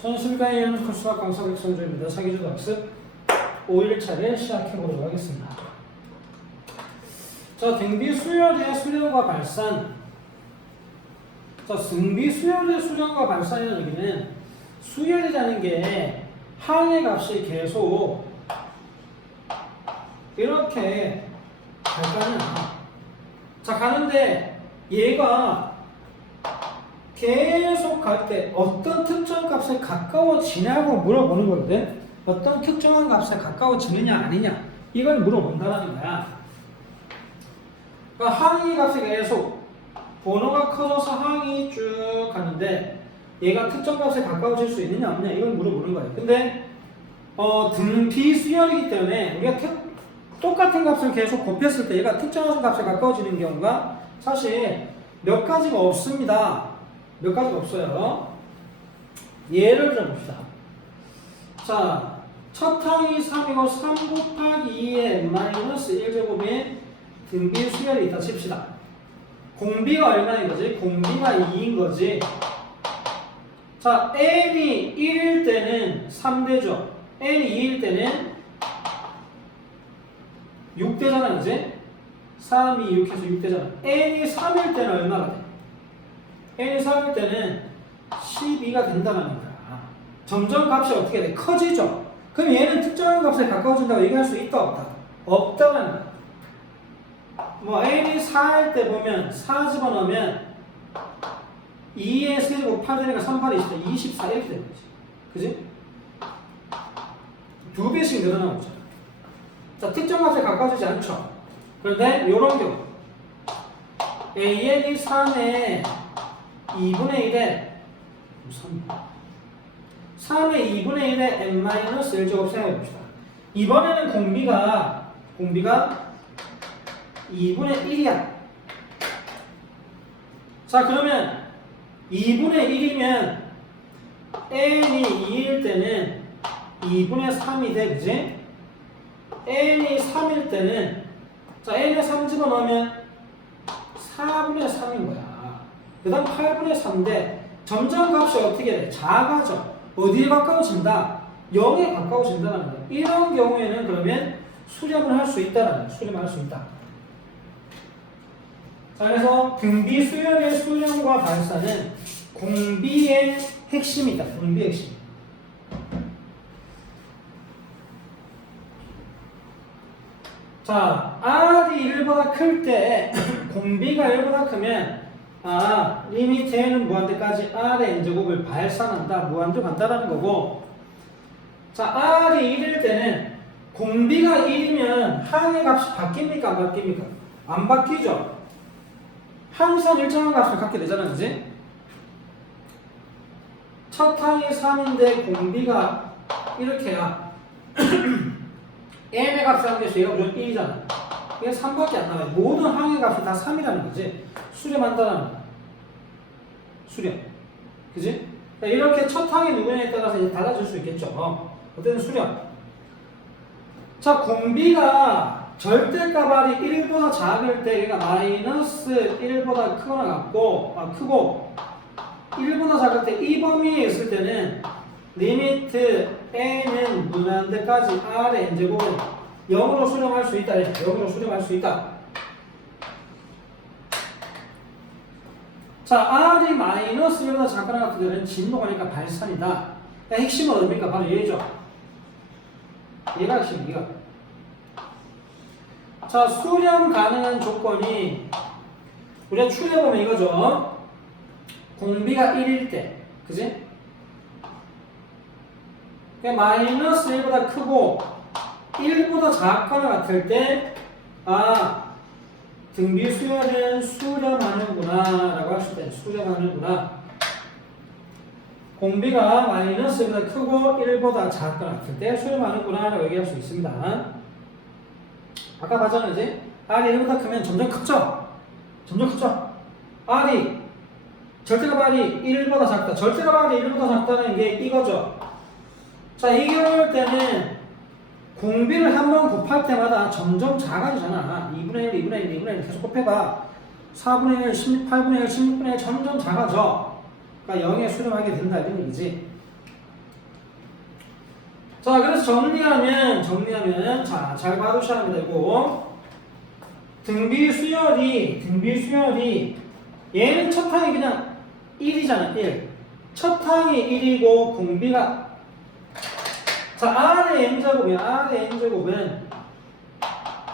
전술가의 수학 강사 백성주입니다. 사기주도 학습 5일차를 시작해보도록 하겠습니다. 자, 등비 수열의 수렴과 발산. 자, 등비 수열의 수렴과 발산이라는 얘기는 수열이라는 게 항의 값이 계속 이렇게 갈까는 자, 가는데 얘가 계속 갈 때 어떤 특정 값에 가까워지냐고 물어보는 거거든. 어떤 특정한 값에 가까워지느냐 아니냐 이걸 물어본다는 거야. 그러니까 항이 값이 계속 번호가 커져서 항이 쭉 가는데 얘가 특정 값에 가까워질 수 있느냐 없느냐 이걸 물어보는 거예요. 근데 어, 등 비수열이기 때문에 우리가 특- 똑같은 값을 계속 곱했을 때 얘가 특정한 값에 가까워지는 경우가 사실 몇 가지가 없습니다. 몇 가지가 없어요. 예를 들어 봅시다. 자, 첫 항이 3이고 3 곱하기 2의 마이너스 1제곱의 등비 수열이 있다 칩시다. 공비가 얼마인 거지? 공비가 2인 거지. 자, n이 1일 때는 3대죠. n이 2일 때는 6대잖아, 이제. 3, 2, 6 해서 6대잖아. n이 3일 때는 얼마가 돼? N이 3일 때는 12가 된다는 거야. 점점 값이 어떻게 돼? 커지죠? 그럼 얘는 특정한 값에 가까워진다고 얘기할 수 있다, 없다? 없다는. 뭐, n이 4일 때 보면 4 집어넣으면 2에 세제곱 8 되니까 3, 8, 20, 24 이렇게 되는 거지. 그지? 두 배씩 늘어나고 있잖아. 자, 특정 값에 가까워지지 않죠? 그런데 요런 경우 AN이 3에 2분의 1에 3, 3의 2분의 1에 n-1제곱 생각해 봅시다. 이번에는 공비가 공비가 2분의 1이야. 자, 그러면 2분의 1이면 n이 2일 때는 2분의 3이 돼, 그지? n이 3일 때는 자, n에 3 집어넣으면 4분의 3인 거야. 그 다음 8분의 3인데 점점 값이 어떻게 돼? 작아져. 어디에 가까워진다? 0에 가까워진다는 거야. 이런 경우에는 그러면 수렴을 할 수 있다는. 수렴할 수 있다. 자, 그래서 등비 수열의 수렴과 발사는 공비의 핵심이다. 공비의 핵심. 자, R이 1보다 클 때 공비가 1보다 크면 아, 리미트 N은 무한대까지 R의 N제곱을 발산한다. 무한대 간다라는 거고 자, R이 1일 때는 공비가 1이면 항의 값이 바뀝니까? 안 바뀝니까? 안 바뀌죠? 항상 일정한 값을 갖게 되잖아요. 그지? 첫 항이 3인데 공비가 이렇게야 n의 값을 하는 게 얘가 무조건 1이잖아. 이게 3밖에 안 나와요. 모든 항의 값이 다 3이라는 거지. 수렴한다는. 수렴. 그지? 자, 이렇게 첫 항이 누구냐에 따라서 이제 달라질 수 있겠죠. 어. 어쨌든 수렴. 자, 공비가 절대값 R이 1보다 작을 때 얘가 마이너스 1보다 크거나 같고, 아, 크고, 1보다 작을 때 이 범위에 있을 때는 리미트 n은 무한대까지 r의 n제곱은 0으로 수렴할 수 있다. 0으로 수렴할 수 있다. 자, r이 마이너스 1보다 작거나 같은 경우는 진동하니까 발산이다. 그러니까 핵심은 어딥니까? 바로 얘죠. 얘가 핵심이야. 자, 수렴 가능한 조건이 우리가 추려보면 이거죠. 공비가 1일 때, 그지? 그러니까 마이너스 1보다 크고 1보다 작거나 같을 때, 아, 등비 수열은 수렴하는구나, 라고 할수 있다. 수렴하는구나. 공비가 마이너스 1보다 크고 1보다 작거나 같을 때 수렴하는구나, 라고 얘기할 수 있습니다. 아까 봤잖아요, 이제. R이 1보다 크면 점점 크죠? 점점 크죠? R이 절대값 R이 1보다 작다. 절대값 R이 1보다 작다는 게 이거죠. 자, 이 경우일 때는 공비를 한 번 곱할 때마다 점점 작아지잖아. 2분의 1, 2분의 1, 2분의 1 계속 곱해봐. 4분의 1, 18분의 1, 16분의 1 점점 작아져. 그러니까 0에 수렴하게 된다 이런 얘기지. 자, 그래서 정리하면, 정리하면, 자, 잘 봐두셔야. 이거. 등비 수열이, 등비 수열이, 얘는 첫 항이 그냥 1이잖아, 1. 첫 항이 1이고, 공비가, 자, R의 N제곱이야. R의 N제곱은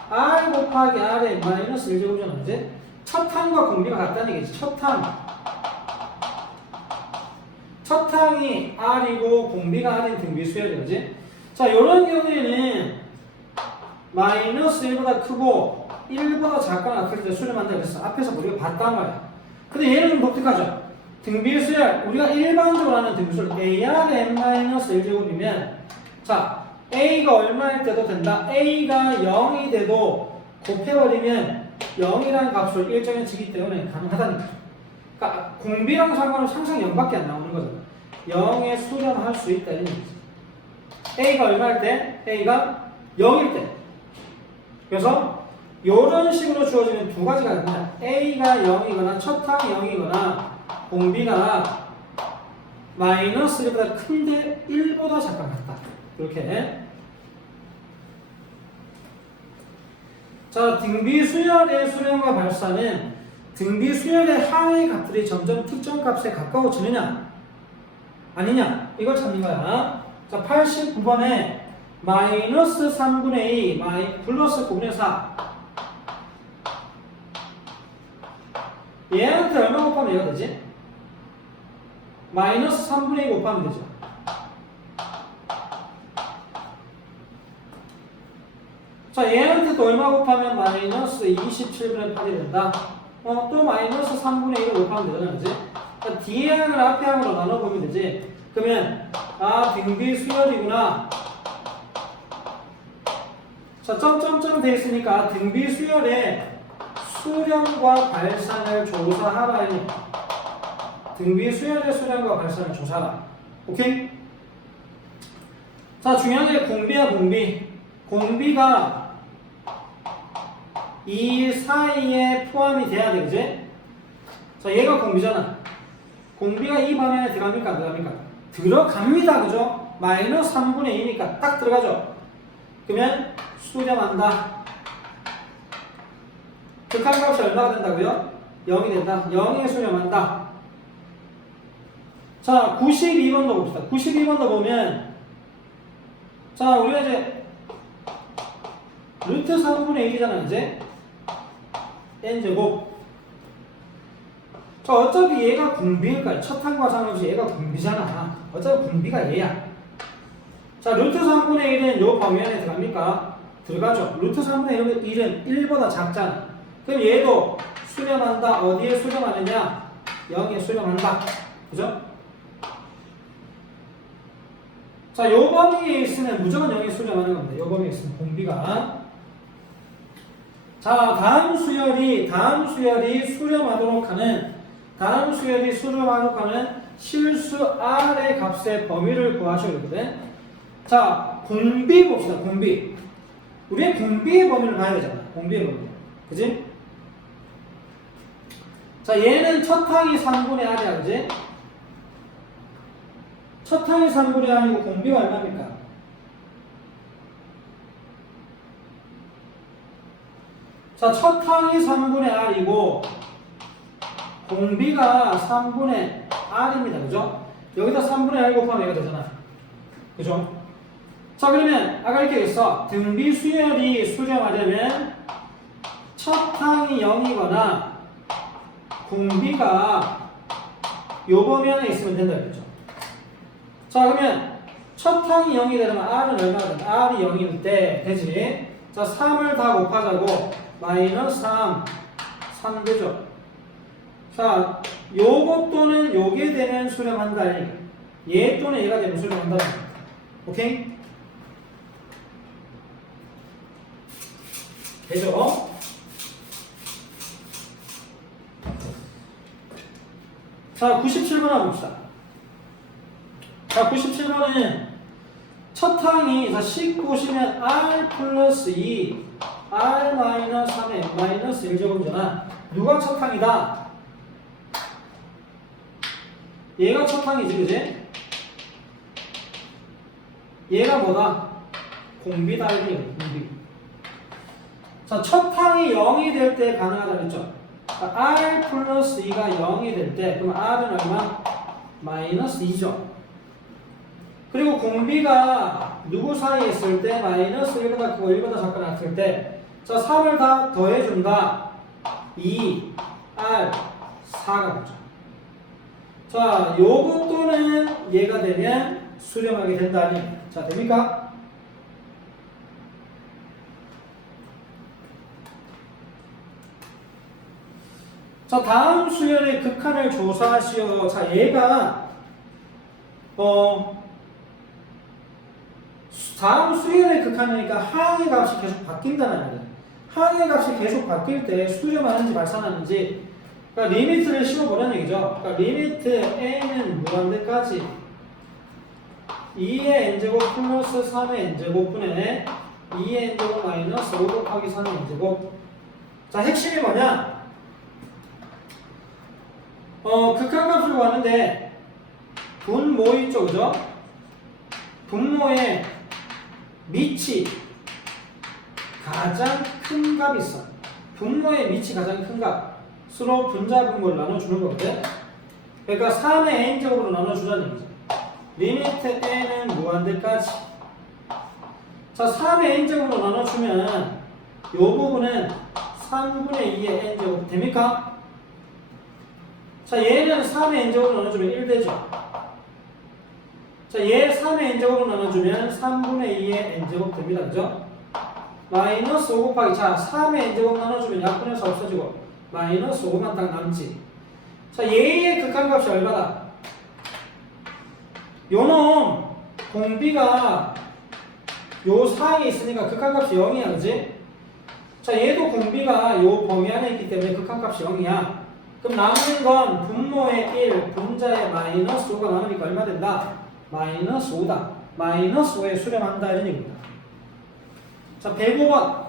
R 곱하기 R의 마이너스 1제곱이잖아, 이제? 첫 항과 공비가 같다는 얘기지, 첫 항. 첫 항이 R이고 공비가 R인 등비 수열이 그지? 자, 이런 경우에는 마이너스 1보다 크고 1보다 작거나 같을 때 수렴한다 그랬어. 앞에서 우리가 봤단 말이야. 근데 얘는 좀 독특하죠? 등비 수열, 우리가 일반적으로 하는 등비 수열 ARN-1제곱이면 자, A가 얼마일 때도 된다. A가 0이 돼도 곱해버리면 0이라는 값을 일정에 지기 때문에 가능하다는 거죠. 그러니까 공비랑 상관없이 항상 0밖에 안 나오는 거잖아. 0에 수렴할 수 있다 이런 얘기지. A가 얼마일 때? A가 0일 때. 그래서 이런 식으로 주어지면 두 가지가 있습니다. A가 0이거나 첫 항이 0이거나 공비가 마이너스 1보다 큰데 1보다 작가 같다. 이렇게. 자, 등비 수열의 수렴과 발사는 등비 수열의 항의 값들이 점점 특정 값에 가까워지느냐 아니냐 이걸 찾는 거야. 자, 89번에 마이너스 3분의 2 마이 플러스 9분의 4 얘한테 얼마 곱하면 얘가 되지? 마이너스 3분의 2 곱하면 되죠. 자, 얘한테도 얼마 곱하면 마이너스 27분의 8이 된다. 어, 또 마이너스 3분의 1을 곱하면 되잖아, 그지? 그러니까 뒤에 항을 앞에 항으로 나눠보면 되지. 그러면, 아, 등비 수열이구나. 자, 점점점 돼 있으니까 등비 수열의 수렴과 발산을 조사하라. 이 등비 수열의 수렴과 발산을 조사하라. 오케이? 자, 중요한 게 공비야, 공비. 공비가 이 사이에 포함이 돼야 돼, 그지? 자, 얘가 공비잖아. 공비가 이 방향에 들어갑니까? 안 들어갑니까? 들어갑니다, 그죠? 마이너스 3분의 2니까 딱 들어가죠? 그러면 수렴한다. 극한 값이 얼마가 된다고요? 0이 된다. 0에 수렴한다. 자, 92번도 봅시다. 92번도 보면 자, 우리가 이제 루트 3분의 1이잖아, 이제. N제곱. 자, 어차피 얘가 분비일까요? 첫 항과 상관없이 얘가 분비잖아. 어차피 분비가 얘야. 자, 루트 3분의 1은 요 범위 안에 들어갑니까? 들어가죠. 루트 3분의 1은 1보다 작잖아. 그럼 얘도 수렴한다. 어디에 수렴하느냐? 0에 수렴한다. 그죠? 자, 요 범위에 있으면 무조건 0에 수렴하는 겁니다. 요 범위에 있으면 공비가. 자, 다음 수열이, 다음 수열이 수렴하도록 하는, 다음 수열이 수렴하도록 하는 실수 R의 값의 범위를 구하셔야 되거든. 자, 공비 봅시다, 공비. 우리의 공비의 범위를 봐야 되잖아. 공비의 범위. 그지? 자, 얘는 첫 항이 3분의 R이야, 그지? 첫 항이 3분의 R이고 공비가 얼마입니까? 자, 첫 항이 3분의 R이고 공비가 3분의 R입니다. 그죠? 여기다 3분의 R 곱하면 얘가 되잖아. 그죠? 자, 그러면 아까 이렇게 했어. 등비 수열이 수렴하려면 첫 항이 0이거나 공비가 요 범위 안에 있으면 된다 그랬죠. 자, 그러면 첫 항이 0이 되려면 R은 얼마가? R이 0일 때 되지. 자, 3을 다 곱하자고 마이너스 3, 3 되죠. 자, 요것 또는 요게 되면 수렴한다. 얘 또는 얘가 되면 수렴한다. 오케이? 되죠? 자, 97번 한번 봅시다. 자, 97번은 첫 항이, 자, 식 보시면 R 플러스 2, R 마이너스 3의 마이너스 1제곱이잖아. 누가 첫 항이다? 얘가 첫 항이지, 그지? 얘가 뭐다? 공비다 이게 공비. 자, 첫 항이 0이 될 때 가능하다 그랬죠? r 플러스 2가 0이 될 때 그럼 r은 얼마? 마이너스 2죠. 그리고 공비가 누구 사이에 있을 때 마이너스 1보다 크고 1보다 작고 났을 때 자, 3을 다 더해준다. 2, R, 4가 되죠. 자, 요것 또는 얘가 되면 수렴하게 된다니. 자, 됩니까? 자, 다음 수열의 극한을 조사하시오. 자, 얘가, 어, 수- 다음 수열의 극한이니까 하의 값이 계속 바뀐다는 얘기예요. 하의 값이 계속 바뀔 때 수렴하는지 발산하는지, 그러니까 리미트를 씌워보라는 얘기죠. 그러니까 리미트 n은 무한대까지 2의 n제곱 플러스 3의 n제곱 분의 2의 n제곱 마이너스 5 곱하기 3의 n제곱. 자, 핵심이 뭐냐? 어, 극한값을 구하는데 분모 있죠, 그죠? 분모의 밑이 가장 큰 값이 있어. 분모의 밑이 가장 큰 값으로 분자 분모를 나눠주는 거거든. 그러니까 3의 n제곱으로 나눠주자는 얘기죠. 리미트 n은 무한대까지. 자, 3의 n제곱으로 나눠주면 이 부분은 3분의 2의 n제곱 됩니까? 자, 얘는 3의 n제곱으로 나눠주면 1 되죠. 자, 얘 3의 n제곱으로 나눠주면 3분의 2의 n제곱 됩니다. 그죠? 마이너스 5 곱하기 자, 3의 n제곱 나눠주면 약분해서 없어지고 마이너스 5만 딱 남지. 자, 얘의 극한값이 얼마다? 요놈 공비가 요 사이에 있으니까 극한값이 0이야. 그지? 자, 얘도 공비가 요 범위 안에 있기 때문에 극한값이 0이야. 그럼 남는 건 분모의 1, 분자의 마이너스 5가 남으니까 얼마 된다? 마이너스 5다. 마이너스 5에 수렴한다 이런 얘기입니다. 자, 105번.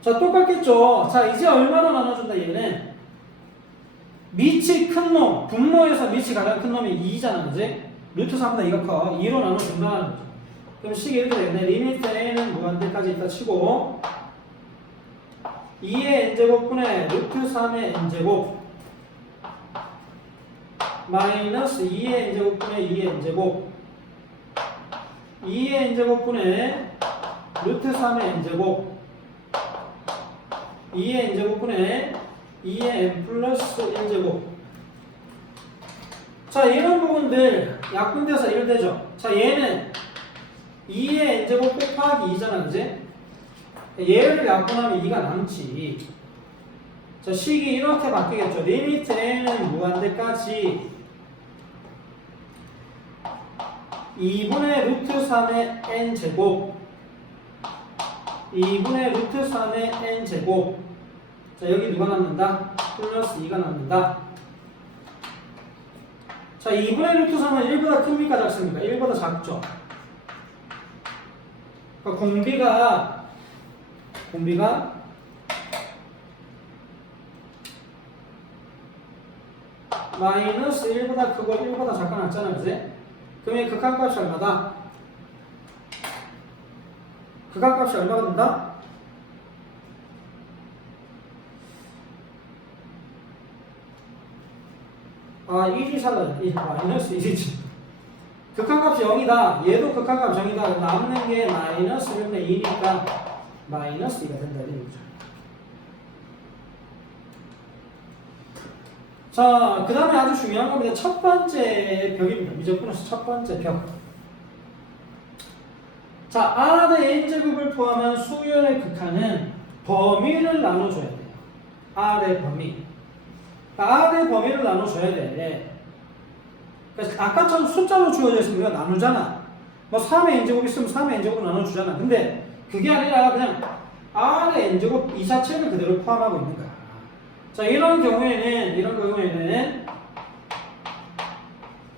자, 똑같겠죠. 자, 이제 얼마나 나눠준다 얘는? 밑이 큰 놈, 분모에서 밑이 가장 큰 놈이 2잖아, 그지? 루트 3보다 2가 커. 2로 나눠준다는 거죠. 그럼 식이 이렇게 되겠네. 리미트 a는 무한대까지 있다 치고 2의 n제곱분의 루트 3의 n제곱 마이너스 2의 n제곱분의 2의 n제곱 2의 n제곱분의 루트 3의 n제곱 2의 n제곱분의 2의 n 플러스 1제곱 자 이런 부분들 약분돼서 1 되죠 자 얘는 2의 n제곱 곱하기 2잖아 그지? 얘를 약분하면 2가 남지. 자, 식이 이렇게 바뀌겠죠. 리미트 n은 무한대까지 2분의 루트 3의 n 제곱 2분의 루트 3의 n 제곱 자, 여기 누가 남는다? 플러스 2가 남는다. 자, 2분의 루트 3은 1보다 큽니까? 작습니까? 1보다 작죠. 그러니까 공비가 공비가 마이너스 1보다 크고 1보다 작거 낫잖아 그지? 그러면 극한값이 얼마다? 극한값이 얼마가 된다? 아 1이 살라요 1 마이너스 1이지 극한값이 0이다 얘도 극한값 0이다 남는 게 마이너스 1분의 2니까 마이너스 2가 된다 이런 거죠. 자, 그 다음에 아주 중요한 겁니다. 첫 번째 벽입니다. 미적분에서 첫 번째 벽. 자, R의 n제곱을 포함한 수열의 극한은 범위를 나눠줘야 돼요. R의 범위. 그러니까 R의 범위를 나눠줘야 돼. 그러니까 아까처럼 숫자로 주어져 있으면 우리가 나누잖아. 뭐 3의 n제곱 있으면 3의 n제곱으로 나눠주잖아. 근데 그게 아니라 그냥 R의 n제곱 이 자체를 그대로 포함하고 있는 거야. 자, 이런 경우에는, 이런 경우에는,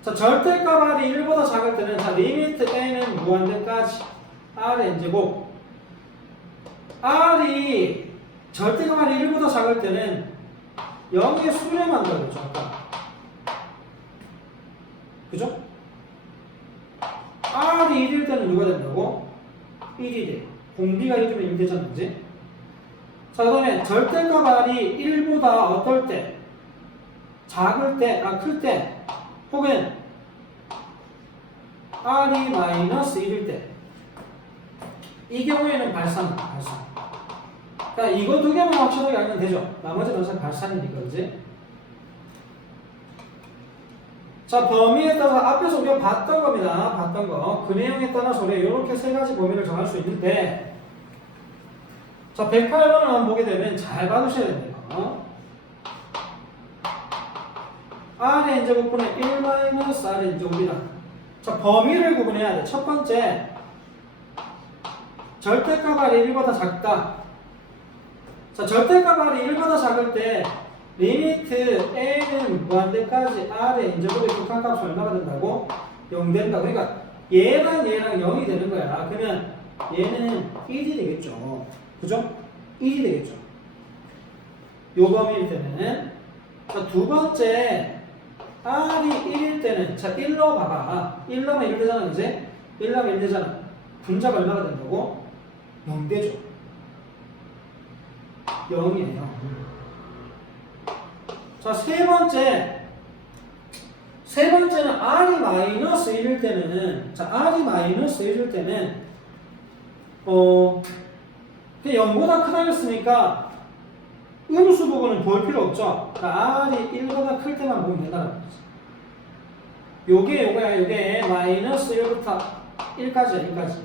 자, 절대값 R이 1보다 작을 때는, 자, 리미트 N은 무한대까지 R의 n제곱. R이, 절대값 R이 1보다 작을 때는 0에 수렴한다 그랬죠, 아까. 그죠? r이 1일 때는 누가 된다고? 1이 돼. 공비가 1이면 1 되잖아, 그지? 자, 그 다음에 절대값 r이 1보다 어떨 때? 작을 때, 아, 클 때, 혹은 r이 마이너스 1일 때. 이 경우에는 발산, 발산. 그러니까 이거 두 개만 확실하게 알면 되죠. 나머지는 사실 발산이니까, 그지? 자, 범위에 따라서 앞에서 우리가 봤던 겁니다. 봤던 거. 그 내용에 따라서 우리가 이렇게 세 가지 범위를 정할 수 있는데, 자, 108번을 한번 보게 되면 잘 봐두셔야 됩니다. R의 n제곱분의 1 마이너스 R의 n제곱이다. 자, 범위를 구분해야 돼. 첫 번째, 절대값 R이 1보다 작다. 자, 절대값 R이 1보다 작을 때, 리미트 A는 무한대까지 R의 n제곱의 극한값이 얼마가 된다고? 0 된다. 그러니까 얘랑 얘랑 0이 되는 거야. 그러면 얘는 1이 되겠죠. 그죠? 1이 되겠죠. 요 범위일 때는 자, 두 번째 R이 1일 때는 자 1로 봐봐 1로면 1 되잖아 이제 1로면 1 되잖아 분자가 얼마가 된다고? 0 되죠 0이에요 자 세 번째 세 번째는 R이 마이너스 1일 때는 자 R이 마이너스 1일 때는 어 그냥 0보다 크다 했으니까 음수 부분은 볼 필요 없죠. 그러니까 R이 1보다 클 때만 보면 된다는 거지. 요게 요거야, 요게 마이너스 1부터 1까지야, 1까지.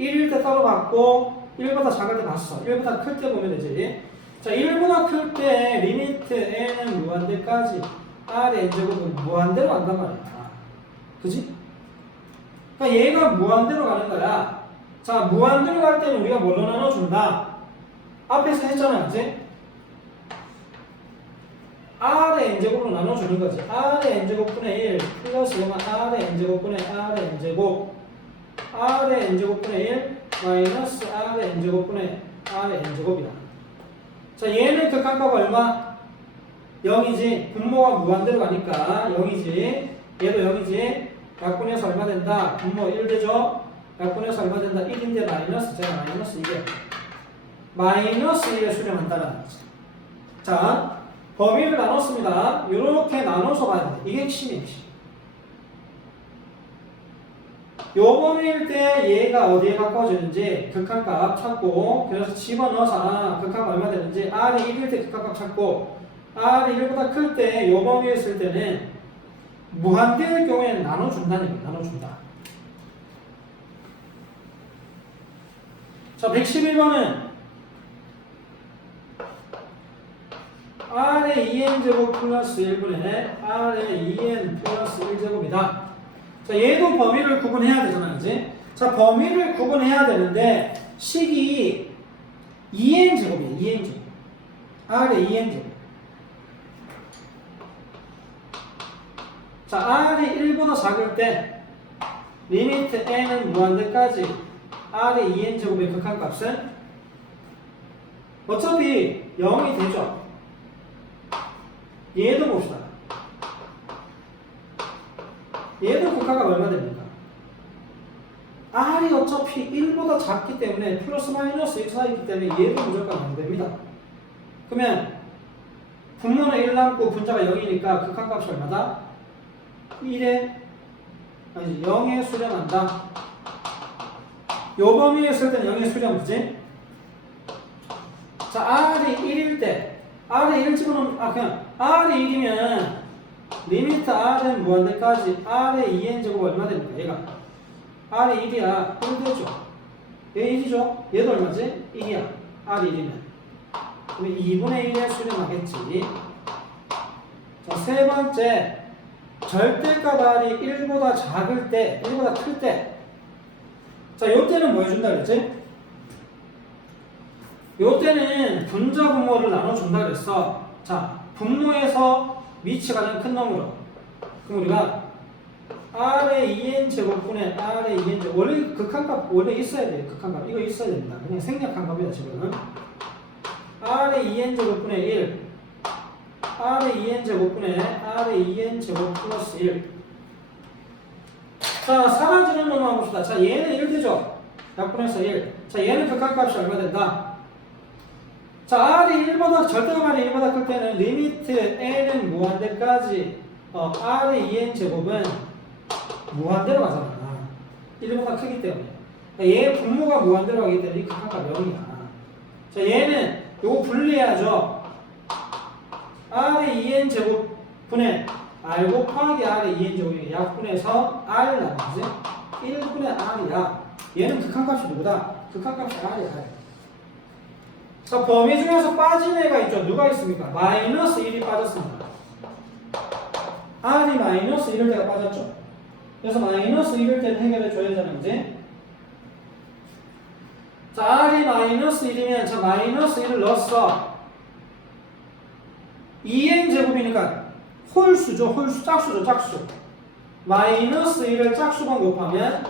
1일 때 따로 봤고, 1보다 작을 때 봤어. 1보다 클 때 보면 되지. 자, 1보다 클 때 리미트 n은 무한대까지 R의 n제곱은 무한대로 간단 말이야. 그지? 그러니까 얘가 무한대로 가는 거야. 자, 무한대로 갈 때는 우리가 뭘로 나눠준다? 앞에서 했잖아, 그지? R의 n제곱으로 나눠주는 거지. R의 n제곱분의 1 플러스 0은 R의 n제곱분의 R의 n제곱 R의 n제곱분의 1 마이너스 R의 n제곱분의 R의 n제곱이야. 자, 얘는 극한값 얼마? 0이지. 분모가 무한대로 가니까 0이지. 얘도 0이지. 약분해서 얼마 된다? 분모 1 되죠? 약분해서 얼마 된다? 1인데 마이너스 제가 마이너스 2개 마이너스 1에 수렴한다는 거지. 자, 범위를 나눴습니다. 이렇게 나눠서 봐야 돼. 이게 핵심이에요, 핵심. 요 범위일 때 얘가 어디에 가까워지는지 극한값 찾고 그래서 집어넣어서 아, 극한값 얼마 되는지 R이 1일 때 극한값 찾고 R이 1보다 클 때 요 범위에 있을 때는 무한대일 경우에는 나눠준다는 얘기예요. 나눠준다. 자, 111번은 R의 2n제곱 플러스 1분의 R의 2n 플러스 1제곱이다. 자, 얘도 범위를 구분해야 되잖아, 이제. 자, 범위를 구분해야 되는데, 식이 2n제곱이에요, 2n제곱. R의 2n제곱. 자, R이 1보다 작을 때, 리미트 n은 무한대까지 R의 2n제곱의 극한 값은 어차피 0이 되죠. 얘도 봅시다. 얘도 극한값 얼마 됩니까? R이 어차피 1보다 작기 때문에 플러스 마이너스 1 사이기 때문에 얘도 무조건 안 됩니다. 그러면 분모는 1 남고 분자가 0이니까 극한값이 얼마다? 1에 아니지 0에 수렴한다. 요 범위에 있을 때는 0에 수렴이지. 자 R이 1일 때 R이 1 집어넣으면 아 그냥 R이 1이면 리미트 R은 무한대까지 R의 2n제곱 얼마 됩니까? 얘가. R이 1이야. 1 되죠. 얘 1이죠. 얘도 얼마지? 1이야. R이 1이면. 그러면 2분의 1에 수렴하겠지. 자 세 번째. 절대값 R이 1보다 작을 때 1보다 클 때 자, 요때는 뭐 해준다 그랬지? 요때는 분자 분모를 나눠준다 그랬어. 자, 분모에서 위치가 큰 놈으로. 그럼 우리가 R의 2n 제곱분의 R의 2n 제곱. 원래 극한값, 원래 있어야 돼요. 극한값. 이거 있어야 됩니다. 그냥 생략한 겁니다, 지금. R의 2n 제곱분의 1. R의 2n 제곱분의 R의 2n 제곱 플러스 1. 자, 사라지는 놈만 봅시다. 자, 얘는 1 되죠? 약분해서 1. 자, 얘는 극한값이 얼마 된다? 자, R이 1보다, 절대값이 1보다 클 때는 리미트 N은 무한대까지, 어, R의 2N 제곱은 무한대로 가잖아. 1보다 크기 때문에. 그러니까 얘 분모가 무한대로 가기 때문에 이 극한값 0이야. 자, 얘는 요거 분리해야죠. R의 2N 제곱 분의 R 곱하기 R의 2N 제곱이 약분해서 R 나머지 1분의 R이야. 얘는 극한값이 누구다? 극한값이 R이야. R. 자, 범위 중에서 빠진 애가 있죠. 누가 있습니까? 마이너스 1이 빠졌습니다. R이 마이너스 1일 때가 빠졌죠. 그래서 마이너스 1일 때는 해결해 줘야 되는 이제 자, R이 마이너스 1이면 자, 마이너스 1을 넣었어. 2n 제곱이니까 홀수죠. 홀수, 짝수죠. 짝수. 마이너스 1을 짝수만 곱하면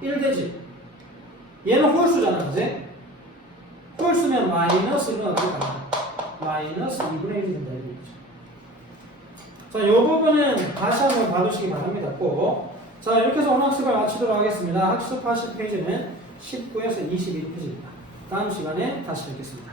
1 되지. 얘는 홀수잖아, 그지? 홀수면 마이너스 1은 어떻게 가나? 마이너스 2분의 1이 된다, 이거죠. 자, 이 부분은 다시 한번 봐두시기 바랍니다. 꼭. 자, 이렇게 해서 오늘 학습을 마치도록 하겠습니다. 학습하실 페이지는 19에서 21페이지입니다. 다음 시간에 다시 뵙겠습니다.